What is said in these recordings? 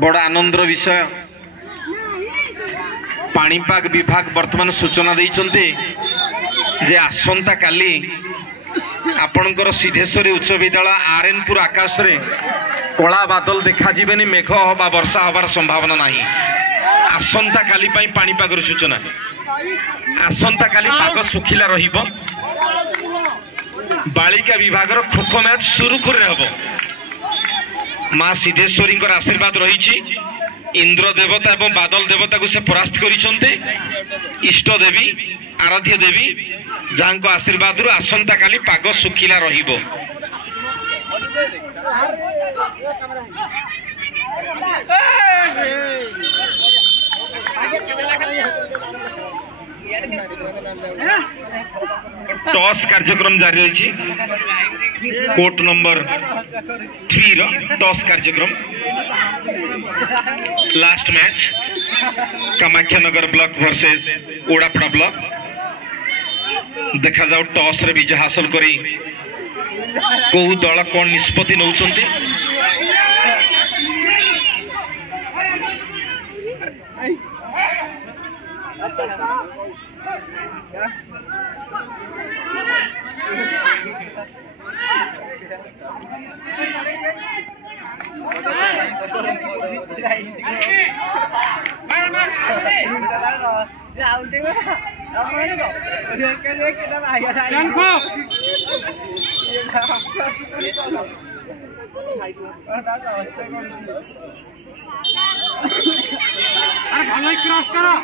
बड़ आनंदर विषय पाणीपाग विभाग वर्तमान सूचना देइचंते जे आसंता काली आपणकर सिद्धेश्वरी उच्च विद्यालय आरएनपुर आकाश रे कला बादल देखा जीवेनी मेघ हवा वर्षा हबार संभावना नहीं। आसंता काली पई पाणीपाग सूचना आसंता काली पाग सुखिला रहिबो। बालिका विभाग रो खो खो मैच सुरुखुर रे हबो। माँ सिद्धेश्वरी आशीर्वाद रही। इंद्र देवता एवं बादल देवता को से परास्त करिसंते। इष्ट देवी आराध्य देवी जहाँ आशीर्वाद आसंता काली पाग सुखिला रहिबो। टॉस कार्यक्रम जारी रही। कोर्ट नंबर 3 रो टॉस कार्यक्रम last match Kamakhyanagar block versus Odapada block देखा जाऊ टॉस रे विजय हासिल करी को दल कौन निष्पत्ति नौचंती। क्रॉस करो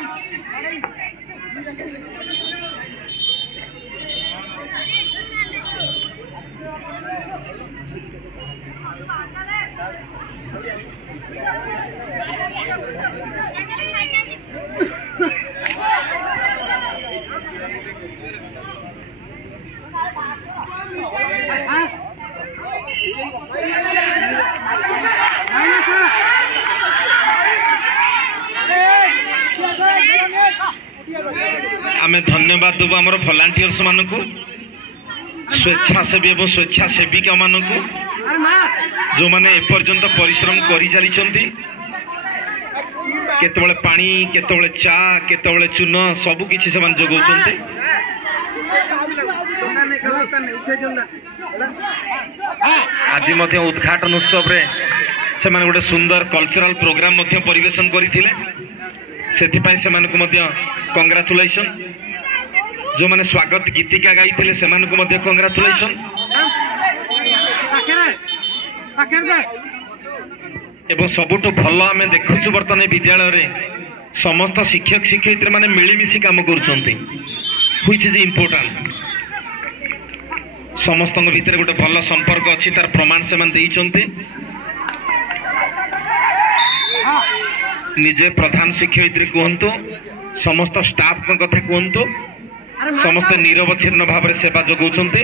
आमे धन्यवाद देव आमर भलांटियर्स मानक स्वेच्छासेवी और स्वेच्छासेविका मानक जो माने एपर्यंत परिश्रम करि चलिचंती। केतबेले पानी केतबेले चा केतबेले चून सबु किछि से जोगौचंती। आज मध्य उद्घाटन उत्सव रे से माने गोटे सुंदर कल्चरल प्रोग्राम मध्य परिवेशन करथिले। सेथिपाई से मानक मध्य कांग्रेचुलेशन। जो माने स्वागत गीतिका गाइथिले से मानक मध्य कांग्रेचुलेशन। एवं सबुठु भल आमे देखुछु वर्तमान विद्यालय रे समस्त शिक्षक शिक्षयित्री माने मिलिमिशि काम करूछंती व्हिच इज इम्पोर्टेंट। समस्त भितर गोटे भल संपर्क अच्छी तार प्रमाण से माने देइछंती। निजे प्रधान शिक्षयित्री कहतु समस्त स्टाफ कथा कहतु समस्त निरवच्छिन्न भाव सेवा जोगाउछंती।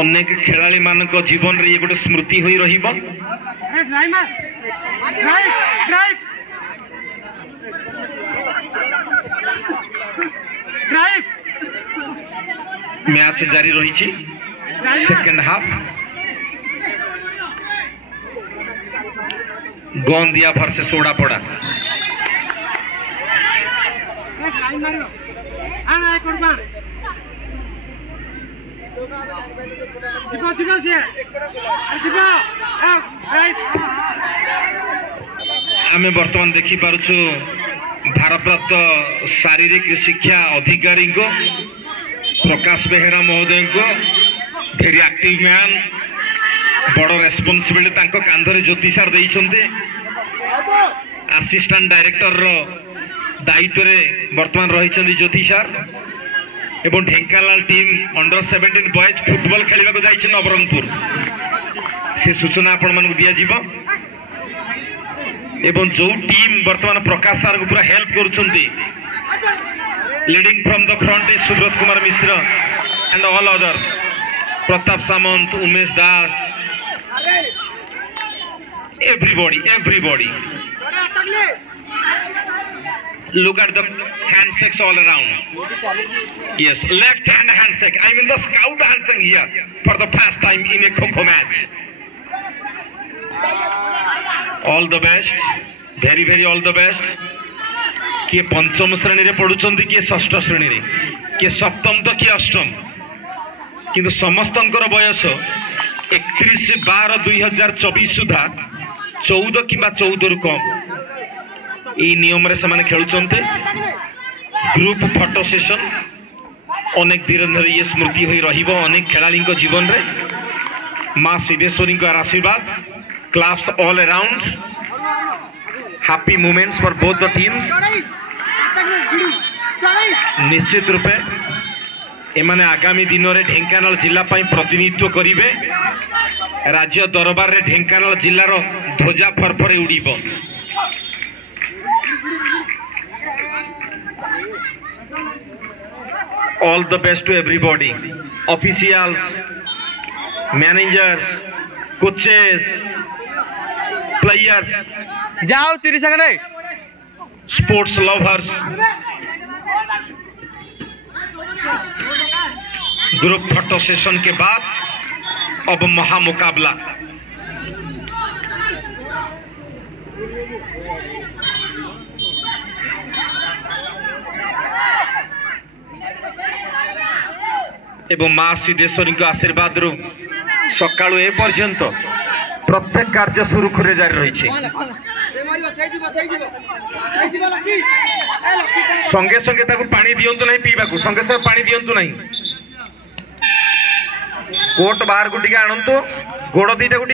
अनेक खेलाड़ी मान जीवन रे गोटे स्मृति होई रहिबो। मैच जारी रही सेकेंड हाफ गोंदिया वर्सेस ओडापड़ा। आमे वर्तमान देखि पारुछु भारप्राप्त शारीरिक शिक्षा अधिकारी को प्रकाश बेहेरा महोदय को भेरी एक्टिव मैन बड़ रेस्पॉन्सिबिलिटी तांको कांधरे ज्योति सार देइछन्ते। असिस्टेंट डायरेक्टर रो दायित्व रे वर्तमान रहिछन्ती ज्योति सार एवं ढेंकालाल टीम अंडर 17 बॉयज फुटबॉल खेलिबा को जाइछ नवरंगपुर से सूचना आपण मानक दिया जीवो। एवं जो टीम वर्तमान प्रकाश सार को पूरा हेल्प करूछन्ती leading from the front is Subrat Kumar Mishra and all others, Pratap Samant, Umesh Das, everybody. Look at the handshakes all around. Yes, left hand handshake. I mean the scout handshake here for the first time in a Kho match. All the best, very all the best. किए पंचम श्रेणी रे पढ़ुचंदी किए षष्ठ श्रेणी रे किए सप्तम तो किए अष्टम किंतु समस्तंकर बयस 31/12/2024 सुधा 14 किंबा 14 रु कम ई नियम रे समान खेलुचंते ग्रुप फोटो सेशन अनेक दिन धरि ये स्मृति होई रहिबो अनेक खेलाड़ी को जीवन रे मां सिद्धेश्वरी को आशीर्वाद claps all around happy moments for both the teams निश्चित रूपे एमाने आगामी दिन में ढेंकानाल जिला प्रतिनिधित्व करिवे राज्य दरबार रे ढेंकानाल जिलार ध्वजा फरफरे उड़ीब all the best to everybody officials managers coaches players जाओ 30 second sports lovers group photo session के बाद अब महामुकाबला एवं मां सिद्धेश्वरी को आशीर्वाद रु सकाळु ए पर्यंत प्रत्येक कार्य सुरुखुरे जारी रही संगे संगे पानी दिंतु ना पीवा संगे संगे पानी दिंतु ना कोट बाहर को आणतु गोड़ दीटा